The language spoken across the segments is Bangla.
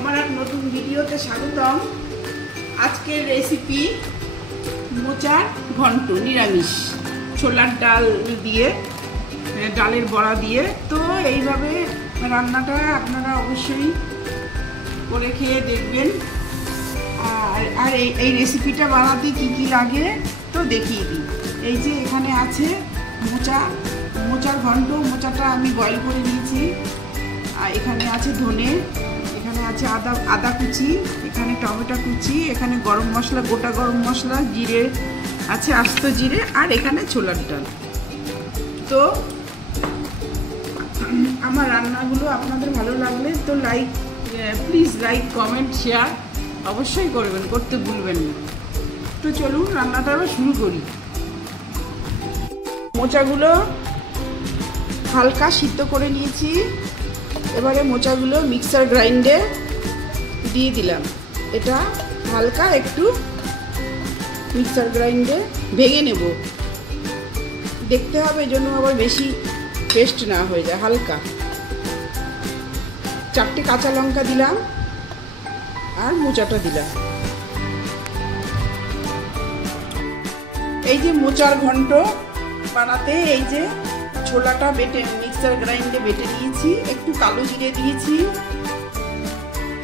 আমার এক নতুন ভিডিওতে স্বাগতম। আজকের রেসিপি মোচার ঘন্ট, নিরামিষ ছোলার ডাল দিয়ে, ডালের বড়া দিয়ে। তো এইভাবে রান্নাটা আপনারা অবশ্যই করে খেয়ে দেখবেন। আর এই রেসিপিটা বানাতে কি কি লাগে তো দেখিয়ে দিই। এই যে এখানে আছে মোচার ঘন্ট। মোচাটা আমি বয়েল করে নিয়েছি। আর এখানে আছে ধনে, এখানে আছে আদা কুচি, এখানে টমেটো কুচি, এখানে গরম মশলা, গোটা গরম মশলা, জিরে আছে, আস্ত জিরে, আর এখানে ছোলার ডাল। তো আমার রান্নাগুলো আপনাদের ভালো লাগলে তো প্লিজ লাইক, কমেন্ট, শেয়ার অবশ্যই করবেন, করতে ভুলবেন না। তো চলুন রান্নাটা আবার শুরু করি। মোচাগুলো হালকা সিদ্ধ করে নিয়েছি। এবারে মোচাগুলো মিক্সার গ্রাইন্ডে দিয়ে দিলাম। এটা হালকা একটু মিক্সার গ্রাইন্ডে ভেঙে নেব। দেখতে হবে যেন আবার বেশি পেস্ট না হয়ে যায়, হালকা। 4টে কাঁচা লঙ্কা দিলাম আর মোচাটা দিলাম। এই যে মোচার ঘন্ট বানাতে এই যে ছোলাটা বেটে মিক্সার গ্রাইন্ডে বেটে নিয়েছি। একটু কালো জিরে দিয়েছি,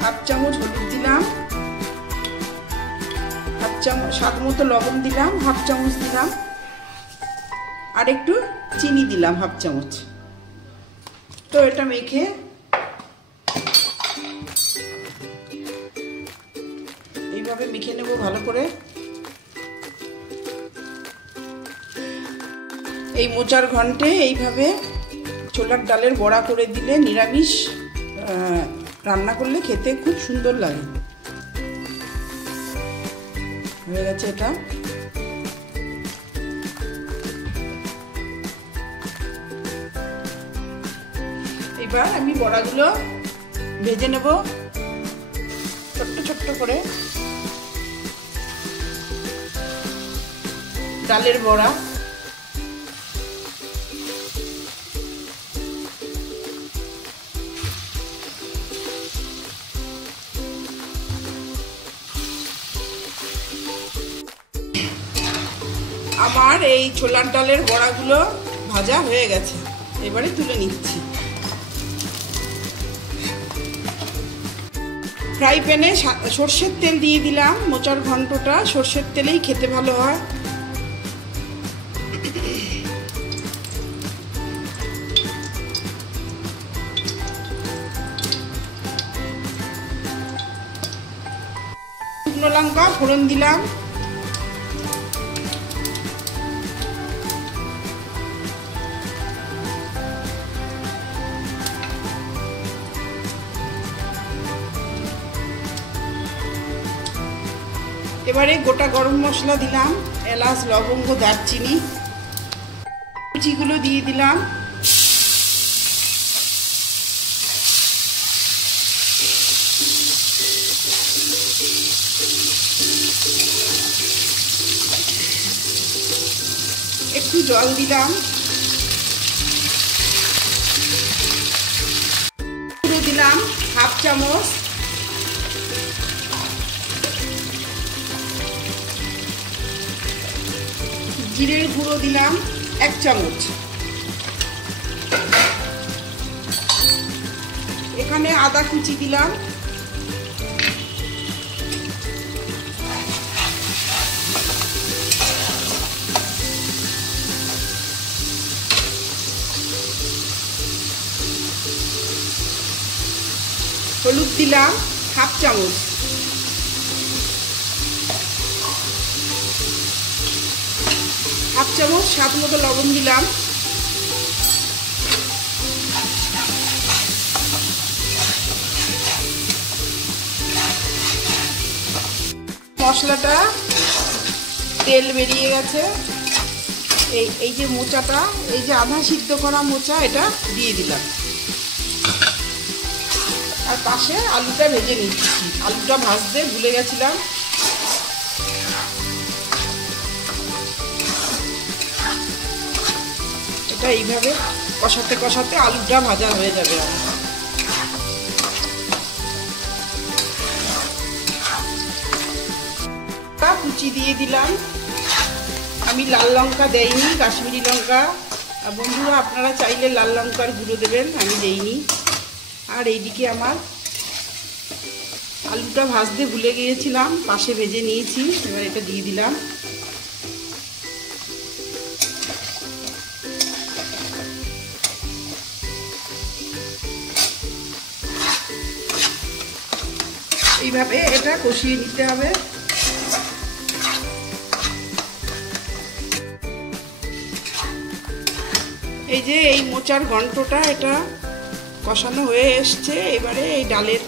1/2 চামচ হলুদ দিলাম, 1/2 চামচ স্বাদ মতো লবণ দিলাম, 1/2 চামচ দিলাম, আর একটু চিনি দিলাম 1/2 চামচ। তো এটা মেখে এইভাবে মেখে নেব ভালো করে। এই মোচার ঘন্টে এইভাবে ছোলার ডালের বড়া করে দিলে, নিরামিষ রান্না করলে খেতে খুব সুন্দর লাগে। হয়ে গেছে এটা। এবার আমি বড়াগুলো ভেজে নেব ছোট্ট ছোট্ট করে। ডালের বড়া আমার এই ছোলার ডালের বড়াগুলো ভাজা হয়ে গেছে। এবারে তুলে নিচ্ছি। ফ্রাই প্যানে সর্ষের তেল দিয়ে দিলাম। মোচার ঘন্টটা সর্ষের তেলেই খেতে ভালো হয়। শুকনো লঙ্কা ফোড়ন দিলাম। এবারে গোটা গরম মশলা দিলাম, এলাচ, লবঙ্গ, দারচিনি, কুচিগুলো দিয়ে দিলাম। একটু জল দিলাম। গুঁড়ো দিলাম 1/2 চামচ। জিরের গুঁড়ো দিলাম 1 চামচ। এখানে আদা কুচি দিলাম। হলুদ দিলাম 1/2 চামচ। স্বাদ মতো লবণ দিলাম। মশলাটা তেল বেরিয়ে গেছে। এই যে মোচাটা, এই যে আধা সিদ্ধ করা মোচা, এটা দিয়ে দিলাম। আর পাশে আলুটা ভেজে নিচ্ছি। আলুটা ভাজতে ভুলে গেছিলাম। এটা এইভাবে কষাতে কষাতে আলুটা ভাজা হয়ে যাবে। কুচি দিয়ে দিলাম। আমি লাল লঙ্কা দেইনি, কাশ্মীরি লঙ্কা। বন্ধুরা আপনারা চাইলে লাল লঙ্কার গুঁড়ো দেবেন, আমি দেইনি। আর এইদিকে আমার আলুটা ভাজতে ভুলে গিয়েছিলাম, পাশে ভেজে নিয়েছি। এবার এটা দিয়ে দিলাম। এইভাবে এটা কষিয়ে নিতে হবে। এই যে এই মোচার ঘন্টটা এটা কষানো হয়ে এসছে। এবারে এই ডালের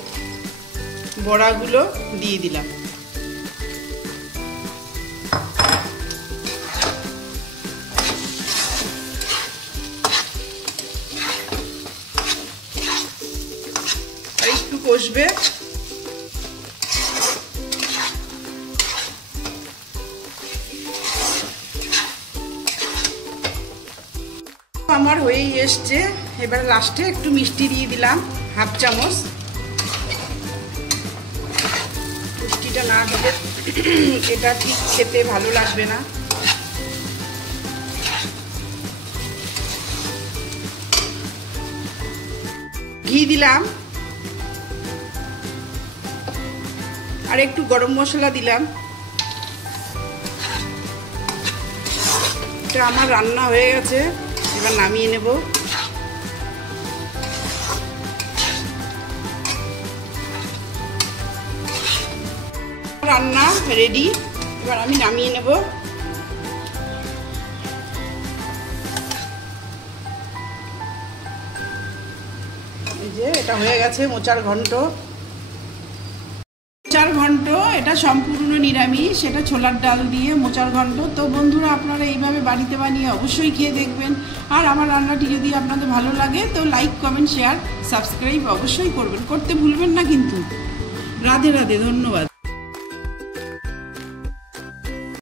বড়াগুলো দিয়ে দিলাম। আর একটু কষবে। আমার হয়েই এসছে। এবার লাস্টে একটু মিষ্টি দিয়ে দিলাম, হাফ চামচ। মিষ্টিটা না দিলে এটা ঠিক খেতে ভালো লাগবে না। ঘি দিলাম আর একটু গরম মশলা দিলাম। এটা আমার রান্না হয়ে গেছে, এবার নামিয়ে নেব। রান্না রেডি, এবার আমি নামিয়ে নেব। এই যে এটা হয়ে গেছে মোচার ঘন্ট। মোচার ঘন্ট এটা সম্পূর্ণ নিরামিষ, সেটা ছোলার ডাল দিয়ে মোচার ঘন্ট। তো বন্ধুরা আপনারা এইভাবে বাড়িতে বানিয়ে অবশ্যই খেয়ে দেখবেন। আর আমার রান্নাটি যদি আপনাদের ভালো লাগে তো লাইক, কমেন্ট, শেয়ার, সাবস্ক্রাইব অবশ্যই করবেন, করতে ভুলবেন না কিন্তু। রাধে রাধে, ধন্যবাদ।